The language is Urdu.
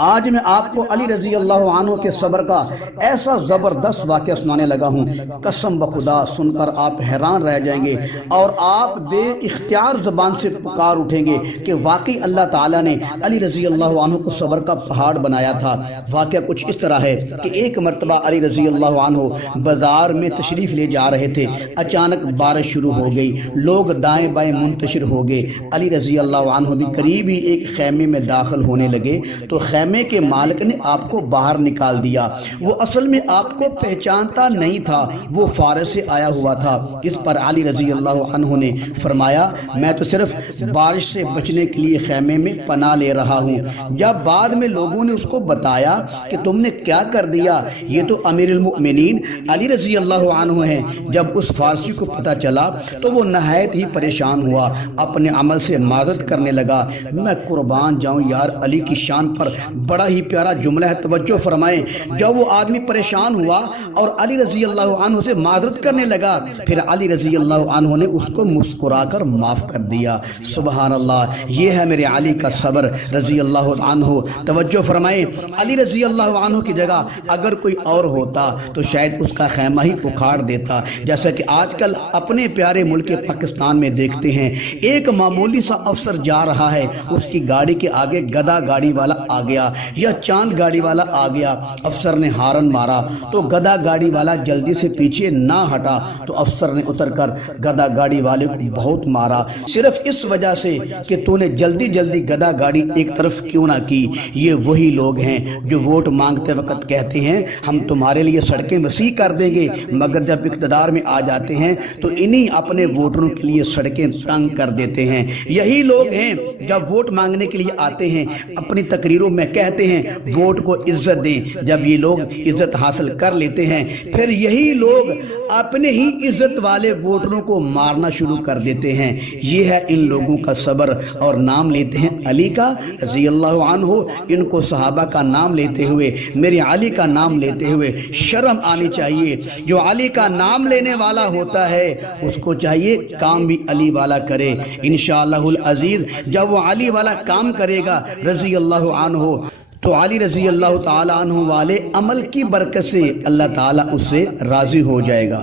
آج میں آپ کو علی رضی اللہ عنہ کے صبر کا ایسا زبردست واقعہ سنانے لگا ہوں، قسم بخدا سن کر آپ حیران رہ جائیں گے اور آپ بے اختیار زبان سے پکار اٹھیں گے کہ واقعی اللہ تعالیٰ نے علی رضی اللہ عنہ کو صبر کا پہاڑ بنایا تھا۔ واقعہ کچھ اس طرح ہے کہ ایک مرتبہ علی رضی اللہ عنہ بازار میں تشریف لے جا رہے تھے، اچانک بارش شروع ہو گئی، لوگ دائیں بائیں منتشر ہو گئے۔ علی رضی اللہ عنہ بھی قریب ہی ایک خیمے میں داخل ہونے لگے تو خیمے کے مالک نے آپ کو باہر نکال دیا۔ وہ اصل میں آپ کو پہچانتا نہیں تھا، وہ فارس سے آیا ہوا تھا۔ اس پر علی رضی اللہ عنہ نے فرمایا میں تو صرف بارش سے بچنے کے لیے خیمے میں پناہ لے رہا ہوں۔ جب بعد میں لوگوں نے اس کو بتایا کہ تم نے کیا کر دیا، یہ تو امیر المؤمنین علی رضی اللہ عنہ ہیں، جب اس فارسی کو پتہ چلا تو وہ نہایت ہی پریشان ہوا، اپنے عمل سے معذرت کرنے لگا۔ میں قربان جاؤں یار، علی کی شان پر بڑا ہی پیارا جملہ ہے، توجہ فرمائیں۔ جب وہ آدمی پریشان ہوا اور علی رضی اللہ عنہ سے معذرت کرنے لگا، پھر علی رضی اللہ عنہ نے اس کو مسکرا کر معاف کر دیا۔ سبحان اللہ، یہ ہے میرے علی کا صبر رضی اللہ عنہ۔ توجہ فرمائیں، علی رضی اللہ عنہ کی جگہ اگر کوئی اور ہوتا تو شاید اس کا خیمہ ہی اکھاڑ دیتا، جیسا کہ آج کل اپنے پیارے ملک پاکستان میں دیکھتے ہیں۔ ایک معمولی سا افسر جا رہا ہے، اس کی گاڑی کے آگے گدا گاڑی والا آ گیا یا چاند گاڑی والا آ گیا، افسر نے ہارن مارا تو گدا گاڑی والا جلدی سے پیچھے نہ ہٹا تو افسر نے اتر کر گدا گاڑی والے کو بہت مارا، صرف اس وجہ سے کہ تو نے جلدی جلدی گدا گاڑی ایک طرف کیوں نہ کی۔ یہ وہی لوگ ہیں جو ووٹ مانگتے وقت کہتے ہیں ہم تمہارے لیے سڑکیں وسیع کر دیں گے، مگر جب اقتدار میں آ جاتے ہیں تو انہی اپنے ووٹروں کے لیے سڑکیں تنگ کر دیتے ہیں۔ یہی لوگ ہیں جب ووٹ مانگنے کے لیے آتے ہیں اپنی تقریروں میں کہتے ہیں ووٹ کو عزت دیں، جب یہ لوگ عزت حاصل کر لیتے ہیں پھر یہی لوگ اپنے ہی عزت والے ووٹروں کو مارنا شروع کر دیتے ہیں۔ یہ ہے ان لوگوں کا صبر، اور نام لیتے ہیں علی کا رضی اللہ عنہ۔ ان کو صحابہ کا نام لیتے ہوئے، میرے علی کا نام لیتے ہوئے شرم آنی چاہیے۔ جو علی کا نام لینے والا ہوتا ہے اس کو چاہیے کام بھی علی والا کرے۔ انشاءاللہ العزیز جب وہ علی والا کام کرے گا رضی اللہ عنہ تو علی رضی اللہ تعالیٰ عنہ والے عمل کی برکت سے اللہ تعالیٰ اس سے راضی ہو جائے گا۔